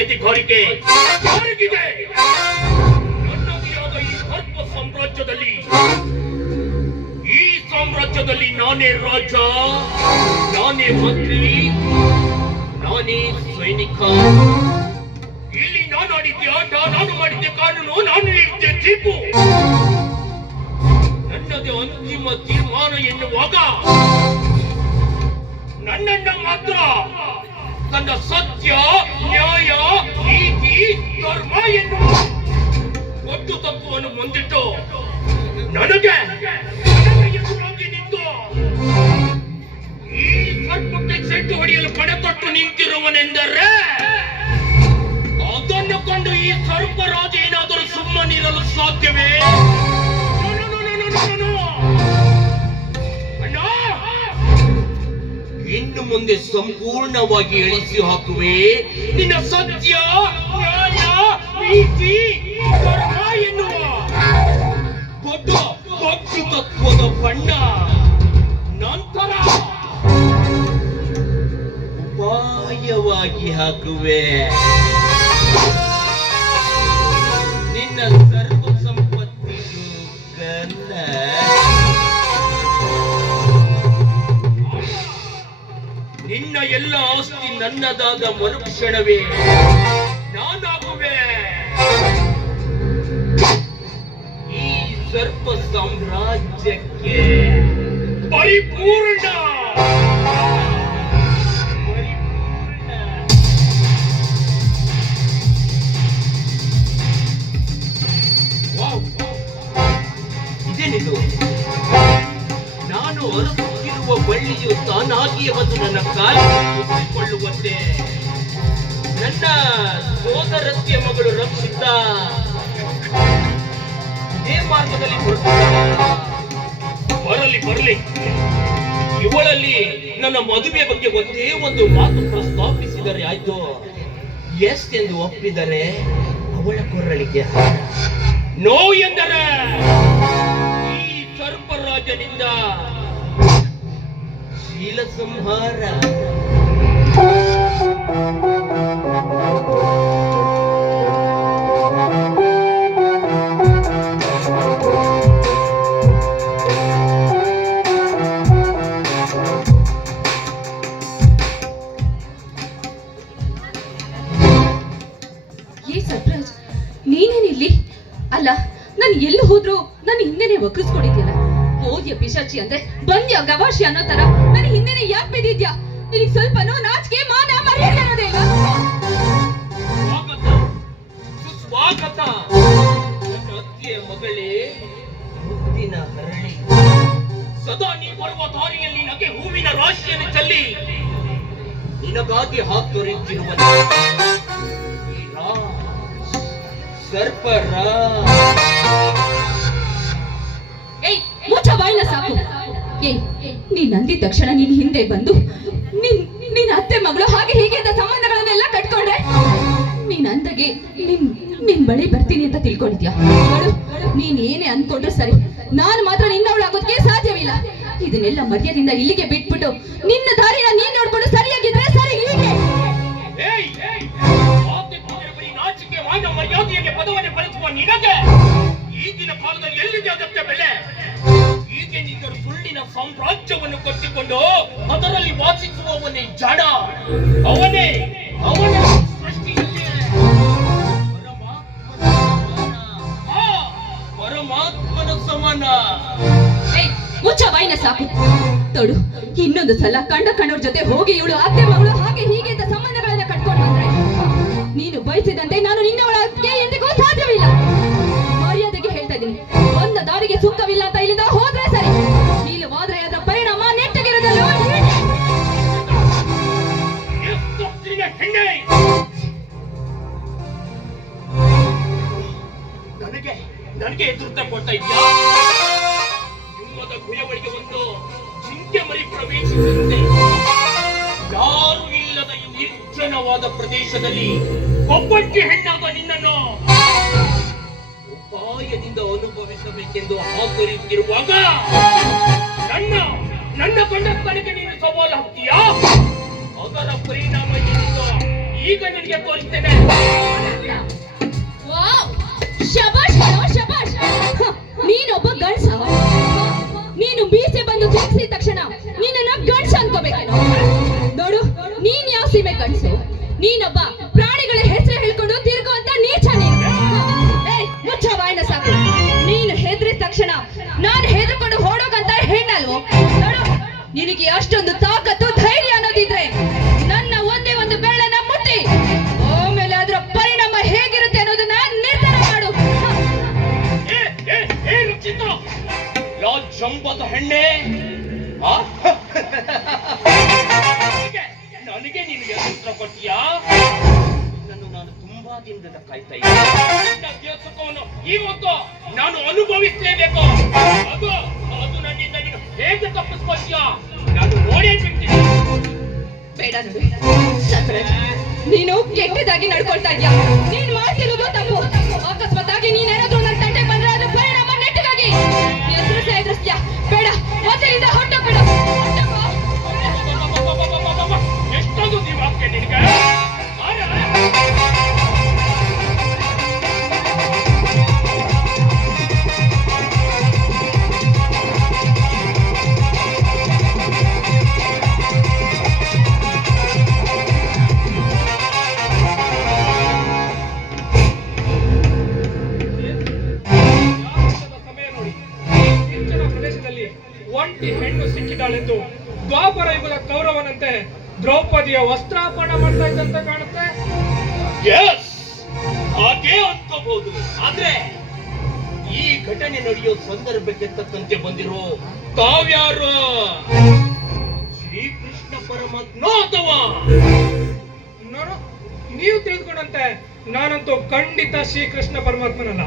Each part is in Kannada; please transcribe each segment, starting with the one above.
ಎದೆಗಾರಿಕೆ ಯಾರಿಗಿದೆ? ನನ್ನದೇ ಆದ ಈ ಸರ್ಪ ಸಾಮ್ರಾಜ್ಯದಲ್ಲಿ, ಈ ಸಾಮ್ರಾಜ್ಯದಲ್ಲಿ ನಾನೇ ರಾಜ, ನಾನೇ ಮಂತ್ರಿ, ನಾನೇ ಸೈನಿಕ. ಇಲ್ಲಿ ನಾನು ಆಡಿದ್ದೆ ಆಟ, ನಾನು ಮಾಡಿದ್ದೆ ಕಾನೂನು, ನಾನು ನೀಡಿದ್ದೆ ತೀರ್ಪು. ನನ್ನದೇ ಅಂತಿಮ ತೀರ್ಮಾನ ಎನ್ನುವಾಗ ನನ್ನನ್ನ ಮಾತ್ರ ತನ್ನ ಸತ್ಯ, ನ್ಯಾಯ, ನೀತಿ, ಧರ್ಮ ಎನ್ನುವ ಒಟ್ಟು ತತ್ವವನ್ನು ಮುಂದಿಟ್ಟು ನನಗೆ ಎದುರಾಗಿ ನಿಂತು ಈ ಸರ್ಪಕ್ಕೆ ಸೆಟ್ಟು ಹೊಡೆಯಲು ಪಡೆತೊಟ್ಟು ನಿಂತಿರುವನೆಂದರೆ ಅದನ್ನು ಕೊಂಡು ಈ ಸರ್ಪರಾಜ ಏನಾದರೂ ಸುಮ್ಮನಿರಲು ಸಾಧ್ಯವೇ? ಅಣ್ಣ, ಇನ್ನು ಮುಂದೆ ಸಂಪೂರ್ಣವಾಗಿ ಎಳಿಸಿ ಹಾಕುವೆ ನಿನ್ನ ಸತ್ಯ, ನ್ಯಾಯ, ನೀತಿ, ಧರ್ಮ ಎನ್ನುವ ದೊಡ್ಡ ತತ್ವದ ಬಣ್ಣ. ನಂತರ ಉಪಾಯವಾಗಿ ಹಾಕುವೆ ನಿನ್ನ ಸರ್ವ ಸಂಪತ್ತಿಗೂ ಕನ್ನ. ನಿನ್ನ ಎಲ್ಲ ಆಸ್ತಿ ನನ್ನದಾದ ಮರುಕ್ಷಣವೇ ನಾನಾಗುವೆ. ಈ ಸರ್ಪ ಸಾಮ್ರಾಜ್ಯಕ್ಕೆ ಪರಿಪೂರ್ಣ ಇದೇನಿದು? ನಾನು ಅರಸುತ್ತಿರುವ ಬಳ್ಳಿಯು ತಾನಾಗಿಯೇ ಬಂದು ನನ್ನ ಕಾಲಿಕೊಳ್ಳುವಂತೆ ನನ್ನ ಸೋದರತ್ತೆಯ ಮಗಳು ರಕ್ಷಿತ ಇದೇ ಮಾರ್ಗದಲ್ಲಿ ಬರಲಿ. ಇವಳಲ್ಲಿ ನನ್ನ ಮದುವೆ ಬಗ್ಗೆ ಒಂದೇ ಒಂದು ಮಾತು ಪ್ರಸ್ತಾಪಿಸಿದರೆ ಆಯ್ತು. ಎಸ್ ಎಂದು ಒಪ್ಪಿದರೆ ಅವಳ ಕೊರಳಿಗೆ ನೋ ಎಂದರೆ ಈ ಸರ್ಪರಾಜನಿಂದ ಶೀಲ ಸಂಹಾರ. ನೀನೇನಿಲ್ಲಿ? ಅಲ್ಲ, ನಾನು ಎಲ್ಲಿ ಹೋದ್ರು ನನ್ನ ಹಿಂದೆನೆ ವಕ್ರಿಸ್ಕೊಂಡಿದ್ಯಲ್ಲ. ಹೋದ್ಯ ಪಿಶಾಚಿ ಅಂದ್ರೆ ಬಂದ್ಯ ಗವಾಶಿ ಅನ್ನೋ ತರ ನನ್ನ ಹಿಂದೆನೆ ಯಾಕೆ ಬಿದ್ದಿದ್ಯಾ? ನಿನಗೆ ಸ್ವಲ್ಪನೂ ನಾಚಿಕೆ, ಮಾನ, ಮರ್ಯಾದೆ ಅನ್ನೋದೇ ಇಲ್ಲ? ಸ್ವಾಗತ ನನ್ನ ಅತ್ತಿಯ ಮಗಳೇ, ಮುತ್ತಿನ ಹರಳಿ. ಸದಾ ನೀ ಬರುವ ದಾರಿಯಲ್ಲಿ ನಗೆ ಹೂವಿನ ರಾಶಿಯನ್ನು ಚೆಲ್ಲಿ ನಿನಗಾಗಿ ಹಾತೊರೆಯುತ್ತಿರುವ ಸರ್ಪರ. ಏಯ್, ಮುಚ್ಚ ಬಾಯಿನ ಸಾಕು. ಏಯ್, ನೀನ್ ಅಂದಿದ ತಕ್ಷಣ ನೀನ್ ಹಿಂದೆ ಬಂದು ನಿನ್ನ ಅತ್ತೆ ಮಗಳು ಹಾಗೆ ಹೀಗೆ ಅಂತ ಸಂಬಂಧಗಳನ್ನೆಲ್ಲ ಕಟ್ಕೊಂಡ್ರೆ ನೀನ್ ಅಂದಾಗೆ ನಿನ್ ಬಳಿ ಬರ್ತೀನಿ ಅಂತ ತಿಳ್ಕೊಂಡಿದ್ಯಾ? ನೀನ್ ಏನೇ ಅನ್ಕೊಂಡ್ರು ಸರಿ, ನಾನು ಮಾತ್ರ ನಿನ್ನವಳಾಗೋದಕ್ಕೆ ಸಾಧ್ಯವಿಲ್ಲ. ಇದನ್ನೆಲ್ಲ ಮರ್ಯಾದಿಂದ ಇಲ್ಲಿಗೆ ಬಿಟ್ಬಿಟ್ಟು ನಿನ್ನ ದಾರಿನ ನೀನ್ ನೋಡ್ಕೊಂಡು ಸರಿಯಾಗಿದ್ರೆ ಸರಿ. ಹೀಗೆ ಮರ್ಯಾದೆಗೆ ಪದವನ್ನು ಬಳಸುವ ನಿನಗೆ ಈಗಿನ ಕಾಲದಲ್ಲಿ ಎಲ್ಲಿದೆ ಅಗತ್ಯ ಬೆಲೆ? ಈಗೇನಿದ್ದರೂ ಸುಳ್ಳಿನ ಸಾಮ್ರಾಜ್ಯವನ್ನು ಕಟ್ಟಿಕೊಂಡು ಅದರಲ್ಲಿ ವಾಸಿಸುವವನೇ ಜಡ. ಅವನೇ ಸೃಷ್ಟಿಯಲ್ಲಿ ಪರಮಾತ್ಮನ ಸಮಾನ. ಮುಚ್ಚ ಬಾಯಿನ ಸಾಕು. ತೊಡು, ಇನ್ನೊಂದು ಸಲ ಕಂಡವ್ರ ಜೊತೆ ಹೋಗಿ ಇವಳು ಅತ್ತೆ ಮಗಳು ಹಾಗೆ ಹೀಗೆ ಅಂತ ಸಂಬಂಧಗಳನ್ನ ಕಟ್ಕೊಂಡು ಬಂದ್ರೆ ನೀನು ಬಯಸಿದಂತೆ ನಾನು ನಿನ್ನವಳಕ್ಕೆ ಎಂದಿಗೂ ಸಾಧ್ಯವಿಲ್ಲ. ಮರ್ಯಾದೆಗೆ ಹೇಳ್ತಾ ಇದ್ದೀನಿ, ಒಂದ ದಾರಿಗೆ ಸೂಕ್ತವಿಲ್ಲ ಅಂತ ಇಲ್ಲಿಂದ ಹೋದ್ರೆ ಸರಿ. ಇಲ್ಲವಾದ್ರೆ ಅದರ ಪರಿಣಾಮ ನೆಟ್ಟಗಿರೋದಲ್ಲ. ನನಗೆ ಎದುರುತ್ತಾ ಕೊಡ್ತಾ ಇದ್ಯಾ? ನಿಮ್ಮದ ಗುಯಗಳಿಗೆ ಒಂದು ಚಿಂತೆ ಮರಿ ಪ್ರವೇಶಿಸಿದಂತೆ ಯಾರು ಇಲ್ಲದ ಈ ನಿರ್ಜನವಾದ ಪ್ರದೇಶದಲ್ಲಿ ಒಬ್ಬಕ್ಕೆ ಹೆಣ್ಣಾದ ನಿನ್ನನ್ನು ಉಪಾಯದಿಂದ ಅನುಭವಿಸಬೇಕೆಂದು ಹಾತೊರೆಯುತ್ತಿರುವಾಗ ನನ್ನ ಕಂಡಸ್ಥಾನಕ್ಕೆ ನೀನು ಸವಾಲು ಹಾಕ್ತೀಯಾ? ಅದರ ಪರಿಣಾಮ ಏನಿದೆ ಈಗ ನಿನಗೆ ತೋರಿಸ್ತೇನೆ. ವಾವ್, ಶಬಾಷ್ ಕಣೋ, ಶಬಾಷ್. ಹ, ನೀನೊಬ್ಬ ಗಂಡ್ಸ. ನೀನು ಮೀಸೆ ಬಂದು ತಿರ್ಗಿಸಿದ ತಕ್ಷಣ ನೀನನ್ನ ಗಂಡ್ಸ ಅನ್ಕೋಬೇಕೇನೋ. ನೋಡು, ನೀನ್ ಯಾವ ಸೀಮೆ ಗಂಡ್ಸು? ನೀನೊಬ್ಬ ಪ್ರಾಣಿಗಳ ಹೆಸರು ಹೇಳ್ಕೊಂಡು ತಿರುಗುವಂತ ನೀಚ ನೀನು. ಏಯ್, ಮುಚ್ಚ ಬಾಯ್ನ ಸಾಕು. ನೀನು ಹೆದ್ರಿದ ತಕ್ಷಣ ನಾನು ಹೆದರ್ಕೊಂಡು ಹೊಡೋಗಂತ ಹೆಣ್ಣಲ್ವೋ? ನೋಡು, ನಿನಗೆ ಅಷ್ಟೊಂದು ತಾಕತ್ತು ಧೈರ್ಯ ಅನ್ನೋದಿದ್ರೆ ನನ್ನ ಒಂದೇ ಒಂದು ಬೆರಳನ್ನ ಮುಟ್ಟಿ ಆಮೇಲೆ ಅದರ ಪರಿಣಾಮ ಹೇಗಿರುತ್ತೆ ಅನ್ನೋದನ್ನ ನಿರ್ಧಾರ ಮಾಡು. ರುಚಿತ ಜಂಬದ ಹೆಣ್ಣೆ, ನನಗೆ ನಿನಗೆ ಸೂತ್ರ ಕೊಟ್ಟಿಯಾ? ಇದನ್ನು ನಾನು ತುಂಬಾ ದಿನದಿಂದ ಕಾಯ್ತಾ ಇದ್ದೆ. ಸುಖವನ್ನು ಇವತ್ತು ನಾನು ಅನುಭವಿಸಲೇಬೇಕು. ಅದು ನನ್ನಿಂದ ನೀನು ಹೇಗೆ ತಪ್ಪಿಸ್ಕೊಳ್ತೀಯಾ? ನಾನು ನೋಡೇ ಬಿಡ್ತೀನಿ. ಬೇಡ ನೋಡಿ ಸತ್ಯರಾಜ್, ನೀನು ಕೆಟ್ಟದಾಗಿ ನಡ್ಕೊಳ್ತಾ ಇದ್ಯಾ. ನೀನ್ ಮಾಡ್ತಿರೋದು ತಪ್ಪು. ಅಕಸ್ಮಾತ್ತಾಗಿ ನೀನೇನಾದ್ರೂ ನನ್ನ ತಂಟೆ ಬಂದ್ರೆ ಅದು ಪರಿಣಾಮ ನೆಟ್ಟಗಾಗಿ ಎದುರಿಸ್ತೀಯಾ. ಬೇಡ, ಮೊದಲಿಂದ ಹೊಟ್ಟೋಗ್ಬೇಡ. ಎಷ್ಟೊಂದು ದಿವಾಕ್ಕೆ ನಿನಗೆ. ಒಂಟಿ ಹೆಣ್ಣು ಸಿಕ್ಕಿದಾಳೆಂದು ದ್ವಾಪರ ಯುಗದ ಕೌರವನಂತೆ ದ್ರೌಪದಿಯ ವಸ್ತ್ರಾಪರಣ ಮಾಡ್ತಾ ಇದ್ದಂತೆ ಕಾಣುತ್ತೆ. ಹಾಗೆ ಅನ್ಕೋಬಹುದು. ಆದ್ರೆ ಈ ಘಟನೆ ನಡೆಯೋ ಸಂದರ್ಭಕ್ಕೆ ತಕ್ಕಂತೆ ಬಂದಿರೋ ತಾವ್ಯಾರು? ಶ್ರೀಕೃಷ್ಣ ಪರಮಾತ್ಮ ಅಥವಾ ನೋಡು, ನೀವು ತಿಳಿದುಕೊಂಡಂತೆ ನಾನಂತೂ ಖಂಡಿತ ಶ್ರೀಕೃಷ್ಣ ಪರಮಾತ್ಮನಲ್ಲ.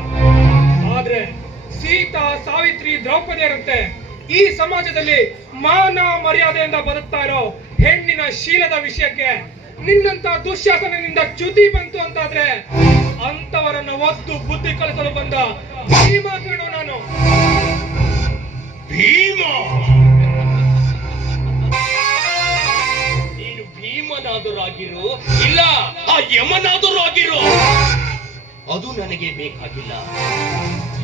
ಆದ್ರೆ ಸೀತಾ, ಸಾವಿತ್ರಿ, ದ್ರೌಪದಿಯರಂತೆ ಈ ಸಮಾಜದಲ್ಲಿ ಮಾನ ಮರ್ಯಾದೆಯಿಂದ ಬದುಕ್ತಾ ಇರೋ ಹೆಣ್ಣಿನ ಶೀಲದ ವಿಷಯಕ್ಕೆ ನಿನ್ನಂತ ದುಶ್ಯಾಸನದಿಂದ ಚ್ಯುತಿ ಬಂತು ಅಂತಾದ್ರೆ ಅಂತವರನ್ನ ಒದ್ದು ಬುದ್ಧಿ ಕಲಿಸಲು ಬಂದ ಭೀಮ ಕಣೋ ನಾನು. ಭೀಮ? ನೀನು ಭೀಮನಾದರೂ ಆಗಿರು, ಇಲ್ಲ ಆ ಯಮನಾದರೂ ಆಗಿರು, ಅದು ನನಗೆ ಬೇಕಾಗಿಲ್ಲ.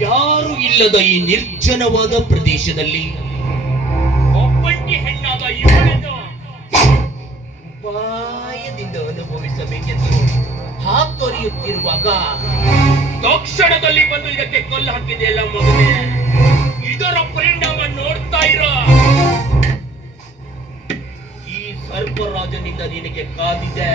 ಯಾರು ಇಲ್ಲದ ಈ ನಿರ್ಜನವಾದ ಪ್ರದೇಶದಲ್ಲಿ ಒಬ್ಬಂಟಿ ಹೆಣ್ಣಾದ ಇವಳನ್ನು ಉಪಾಯದಿಂದ ಅನುಭವಿಸಬೇಕೆಂದು ಹಾತೊರೆಯುತ್ತಿರುವಾಗ ತಕ್ಷಣದಲ್ಲಿ ಬಂದು ಇದಕ್ಕೆ ಕಲ್ಲು ಹಾಕಿದೆಯಲ್ಲ ಮಗನೇ, ಇದರ ಪರಿಣಾಮ ನೋಡ್ತಾ ಇರೋ. ಈ ಸರ್ಪರಾಜನಿಂದ ನಿನಗೆ ಕಾದಿದೆ.